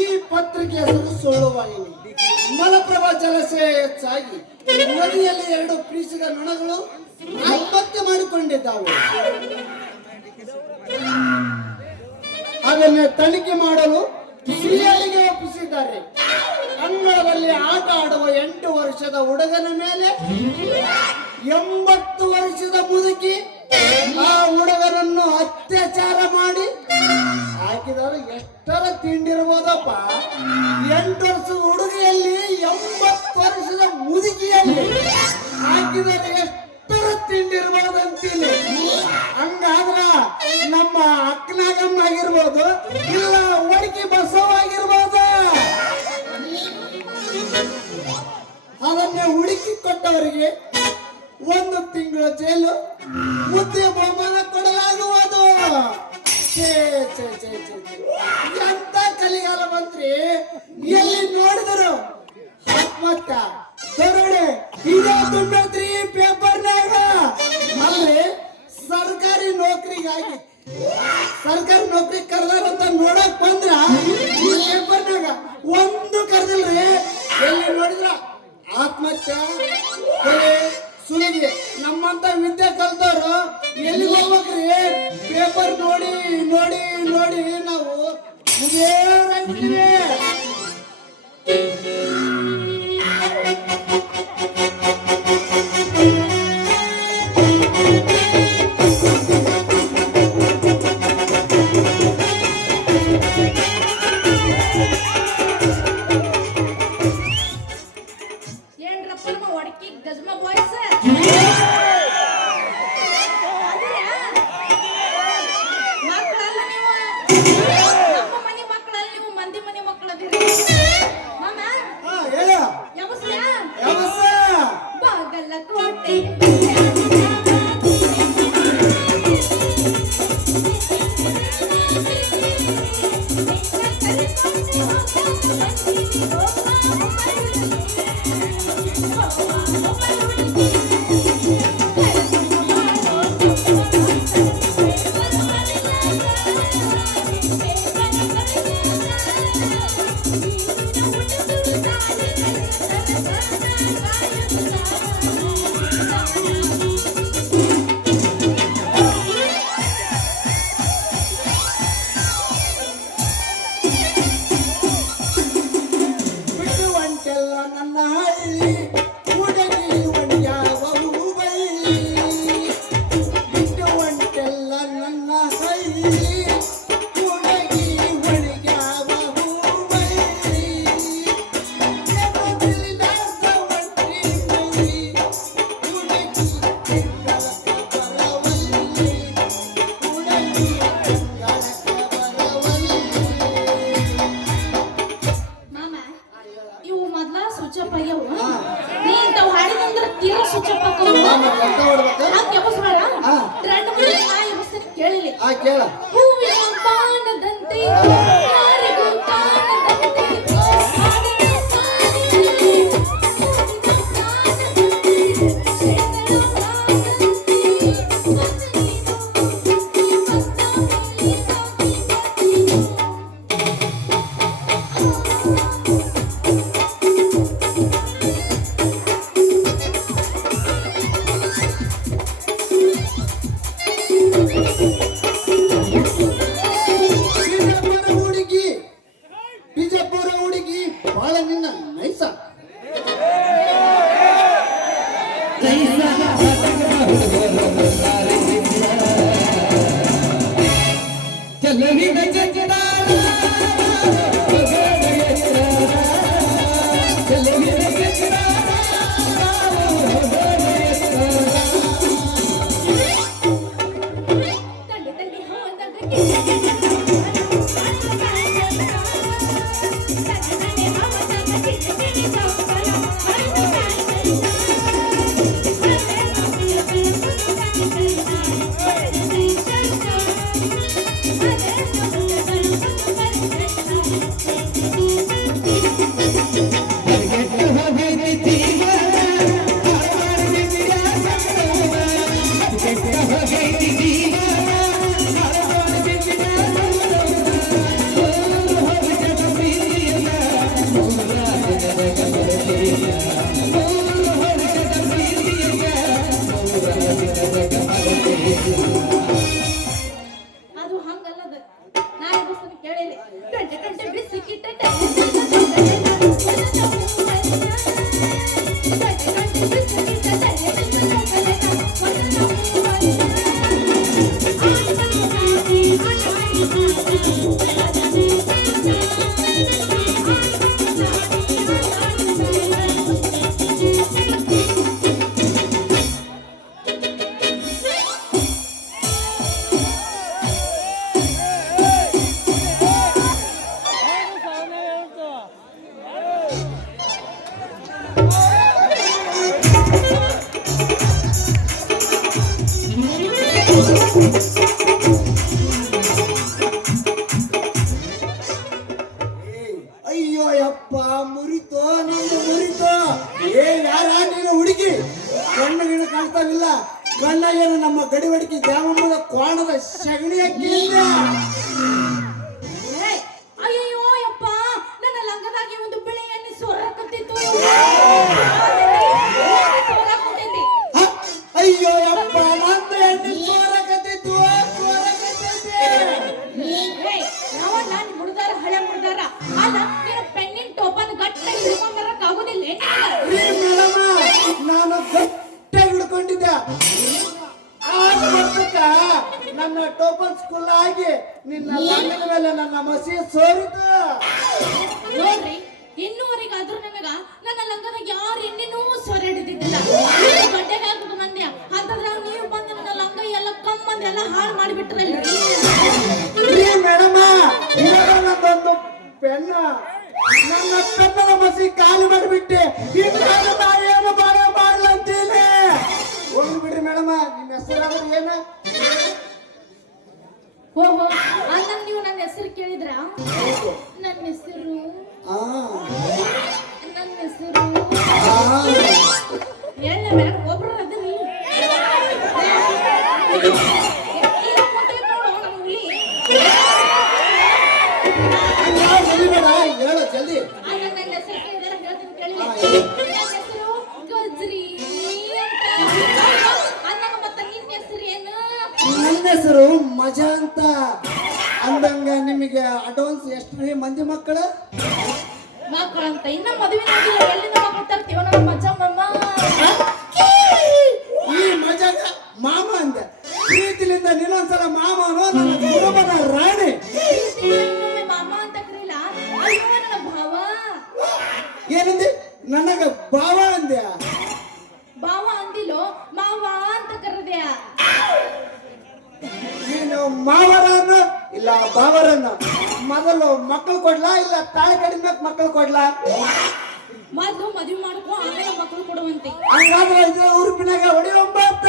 ಈ ಪತ್ರಿಕೆಯ ಹೆಸರು ಸುಳ್ಳುವಾಹಿನಿ. ಮಲಪ್ರಭಾ ಜಲಾಶಯ ಹೆಚ್ಚಾಗಿ ನದಿಯಲ್ಲಿ 2 ಪ್ರೀಸಿಗ ನೊಣಗಳು ಆತ್ಮಹತ್ಯೆ ಮಾಡಿಕೊಂಡಿದ್ದಾವೆ. ಅದನ್ನು ತನಿಖೆ ಮಾಡಲು ಸಿಐಡಿಗೆ ಒಪ್ಪಿಸಿದ್ದಾರೆ. ಅಂಗಳದಲ್ಲಿ ಆಟ ಆಡುವ 8 ವರ್ಷದ ಹುಡುಗನ ಮೇಲೆ 80 ವರ್ಷದ ಮುದುಕಿ ಆ ಹುಡುಗನನ್ನು ಅತ್ಯಾಚಾರ ಮಾಡಿ ಹಾಕಿದರೆ ಎಷ್ಟರ ತಿಂಡಿರ್ಬೋದಪ್ಪ. 8 ವರ್ಷದ ಹುಡುಗಿಯಲ್ಲಿ 80 ವರ್ಷದ ಮುದುಕಿಯಲ್ಲಿ ಹಾಕಿದರೆ ಎಷ್ಟರ ತಿಂಡಿರ್ಬೋದಂತೀನಿ. ಹಂಗಾದ್ರ ನಮ್ಮ ಅಕ್ಕನಾಗಮ್ಮ ಆಗಿರ್ಬೋದು, ಇಲ್ಲ ಒಡಕಿ ಬಸವ ಆಗಿರ್ಬೋದು. ಅದನ್ನೇ ಹುಡುಕಿ ಕೊಟ್ಟವರಿಗೆ 1 ತಿಂಗಳ ಜೈಲು, ಮುದ್ದೆ ಬಹುಮಾನ ಕೊಡಲಾಗುವುದು. ಎಂತ ಕಲಿಗಾಲ ಮಂತ್ರಿ, ಎಲ್ಲಿ ನೋಡಿದರು ಆತ್ಮಹತ್ಯೆ, ದರೋಡೆ, ಇದೇ ತುಂಬ್ರಿ ಪೇಪರ್ನಾಗ. ಅಲ್ಲಿ ಸರ್ಕಾರಿ ನೌಕರಿಗಾಗಿ ಸರ್ಕಾರಿ ನೌಕರಿ ಕರ್ದಾರಂತ ನೋಡಕ್ ಬಂದ್ರ ಈ ಪೇಪರ್ನಾಗ ಒಂದು ಕರ್ದಿಲ್ರಿ. ಎಲ್ಲಿ ನೋಡಿದ್ರ ಆತ್ಮಹತ್ಯೆ, ಸುಲಿಗೆ. ನಮ್ಮಂತ ವಿದ್ಯೆ ಕಲ್ತವ್ರು ಎಲ್ಲಿ ಹೋಗ್ಬೇಕ್ರಿ? ಪೇಪರ್ ನೋಡಿ ನೋಡಿ ನೋಡಿ ನಾವು ಮುಗಿಯೇ ಕೇಳ ಅದು ಹಂಗಲ್ಲದ ನಾನು ಬಸ್ಸನ್ನು ಕೇಳಿಲ್ಲ ಟಂಟೆ ಟಂಟೆ ಬಿಸಿಕಿಟ್ಟ ಅಯ್ಯೋ ಯಪ್ಪ ಮುರಿತೋ ನೀನು ಮುರಿತೋ ಯಾರ ನೀನು ಹುಡುಗಿ ಕಣ್ಣುಗಿನ ಕಾಣ್ತಾವಿಲ್ಲ ಕಣ್ಣಾಗೇನು ನಮ್ಮ ಗಡಿವಡಿಕೆ ದ್ಯಾಮಮ್ಮನ ಕೋಣದ ಸಗಣಿ ಹಾಕಿಲ್ಲ ಅಯ್ಯೋ ಯಪ್ಪ ನನ್ನ ಲಂಗದಾಗಿ ಒಂದು ಬಿಳಿ ಎಣ್ಣೆ ಸೊರಕತ್ತಿತ್ತು ಅಯ್ಯೋ ಯಪ್ಪ ನಂದು ಎಣ್ಣೆ ಸೋರಕತ್ತಿತ್ತು ನಾವಲ್ಲ ಮುಡ್ದಾರ ಹಳೆ ಮುಡ್ದಾರ ಅಲ್ಲ ನೀನು ಪೆನ್ನಿನ ಟೋಪನ್ ಗಟ್ಟಾಗಿ ಹಿಡ್ಕೊಂಡ್ ಬರಕ್ ಆಗುದಿಲ್ಲ ಮೇಡಮ ನಾನು ಗಟ್ಟಾಗಿ ಹಿಡ್ಕೊಂಡಿದ್ದೆ ನನ್ನ ಟೋಪನ್ ಸ್ಕೂಲ್ ಆಗಿ ನಿನ್ನ ಲಂಗದ ಮೇಲೆ ನನ್ನ ಮಸಿ ಸೋರಿತು ನೋಡ್ರಿ ಇನ್ನೂವರೆಗಾದ್ರೂ ನನಗ ನನ್ನ ಲಂಗದಾಗ ಯಾರು ಎಣ್ಣೆನೂ ಸೊರೆ ಹಿಡಿದಿದ್ದಿಲ್ಲ ಗಡ್ಡೆಗೆ ಹಾಕ್ಬಿಟ್ಟು ಮಂದ್ಯ ಅಂತಂದ್ರೆ ನೀವು ಬಂದು ನನ್ನ ಲಂಗ ಎಲ್ಲ ಕಮ್ಮಂದ ಎಲ್ಲ ಹಾಳು ಮಾಡಿಬಿಟ್ರಲ್ಲ ಮೇಡಮ ಇವಾಗ ನಂದೊಂದು ಪೆನ್ನ ನನ್ನ ಪೆನ್ನದ ಮಸಿ ಖಾಲಿ ಮಾಡಿಬಿಟ್ಟೆ ಏನು ಮಾಡ್ಲಂತೀನಿ ಹೋಗ್ಬಿಡ್ರಿ ಮೇಡಮ ನಿಮ್ಮ ಹೆಸರಾದ್ರೆ ಏನ ಓಹೋ ಅಂದಂಗ ನೀವು ನನ್ನ ಹೆಸರು ಕೇಳಿದ್ರ ನನ್ನ ಹೆಸರು ನನ್ನ ಹೆಸರು ಎಲ್ಲ ಬೇಡ ಒಬ್ರು ಅದ್ರಿ ಹೇಳು ಜಲ್ದಿ ನನ್ನ ಹೆಸರು ಕೇಳಿದಾರ ಹೇಳ್ತೀನಿ ಕೇಳಿ ನನ್ನ ಹೆಸರು ಗಜ್ರಿ ಅಂದಾಗ ಮತ್ತೆ ನಿನ್ನ ಹೆಸರು ಏನು ನನ್ನ ಹೆಸರು ಮಜಾ ಅಂತ ಅಂದಂಗ ನಿಮಗೆ ಅಡ್ವಾನ್ಸ್ ಎಷ್ಟು ಮಂದಿ ಮಕ್ಕಳು ಮಕ್ಕಳಂತ ಇನ್ನ ಮದುವೆ ಆಗಿಲ್ಲ ಎಲ್ಲಿಂದ ಮಕ್ಕಳು ತರ್ತೀವ ನಮ್ಮ ಮಜಮ್ಮಮ್ಮ ಈ ಮಜಾಗ ಮಾಮ ಅಂದೆ ಪ್ರೀತಿಲಿಂದ ನೀನೊಂದ್ಸಲ ಮಾಮನೋ ನನ್ನ ಕುಟುಂಬದ ರಾಣಿ ಇನ್ನೊಮ್ಮೆ ಮಾಮ ಅಂತ ಕರೀಲ ಅಯ್ಯೋ ನನ್ನ ಭಾವ ಏನಂದಿ ನನಗ ಭಾವ ಅಂದ್ಯ ಭಾವ ಅಂದಿಲೋ ಮಾವ ಅಂತ ಕರೆದ್ಯಾ ನೀನು ಮಾವರನ್ನು ಇಲ್ಲ ಬಾವರನ್ನು ಮೊದಲು ಮಕ್ಕಳು ಕೊಡ್ಲಾ ಇಲ್ಲ ತಾಳಿ ಕಡಿಮೆ ಮಕ್ಕಳು ಕೊಡ್ಲಾ ಮೊದ್ಲು ಮದುವೆ ಮಾಡ್ಕೊ ಆಮೇಲೆ ಮಕ್ಕಳು ಕೊಡುವಂತೆ ಹಂಗಾದ್ರೆ ಇದು ಉರುಪಿನಾಗ ಹೊಡಿಯೊಂಬತ್ತ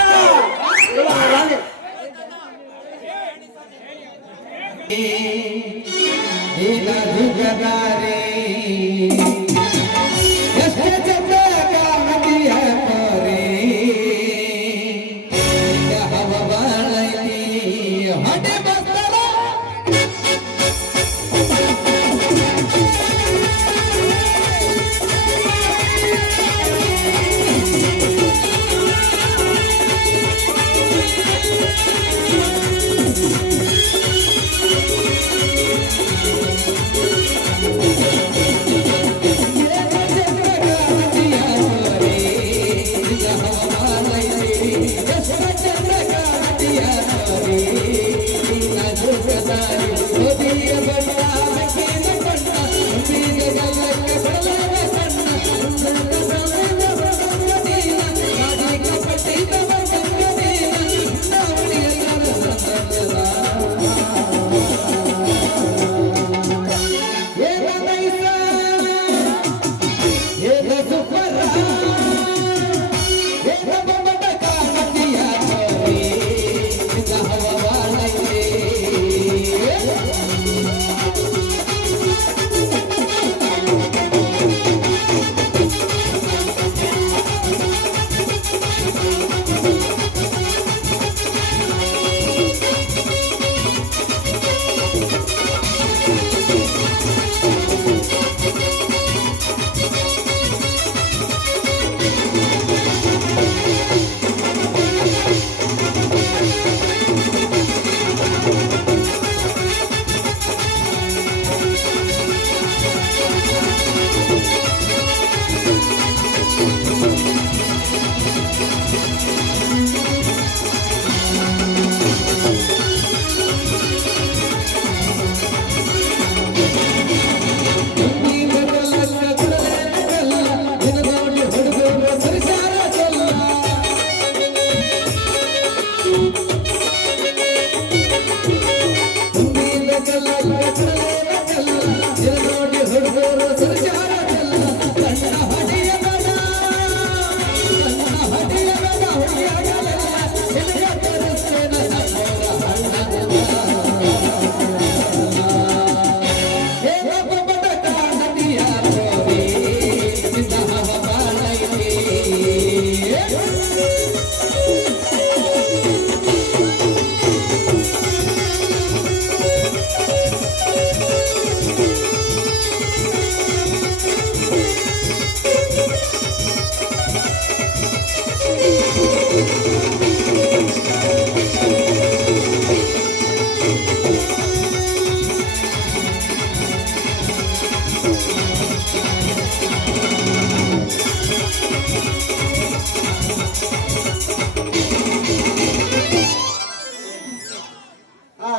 Hava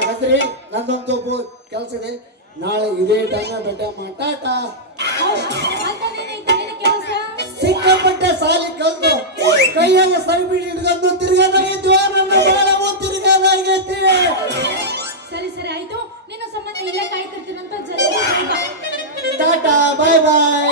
ಗದ್ರಿ ನಂದೊಂದು ಕೆಲಸ ಇದೆ. ನಾಳೆ ಇದೇ ಟೈಮ್ ಬೆಟ್ಟ ಮಾಟಾಟ. ಅಂತದೇನೈತೆ ನಿನ್ನ ಕೆಲಸ? ಸಿಕ್ಕಾಪಟ್ಟೆ ಸಾಲಿ ಕಲ್ತು ಕೈಯಾಗ ಸರ್ಬಿಡಿ ಹಿಡ್ಕೊಂಡು ತಿರ್ಗಾದಾಗೈತಿ. ನನ್ನ ಬಾಳವು ತಿರ್ಗಾದಾಗೈತಿ. ಸರಿ ಸರಿ ಆಯ್ತು, ನಿನ್ನ ಸಂಬಂಧ ಇಲ್ಲೇ ಕಾಯ್ತಿರ್ತೀನಂತ ಜಲ್ದಿ ಬಾ. ಟಾಟಾ ಬಾಯ್ ಬಾಯ್.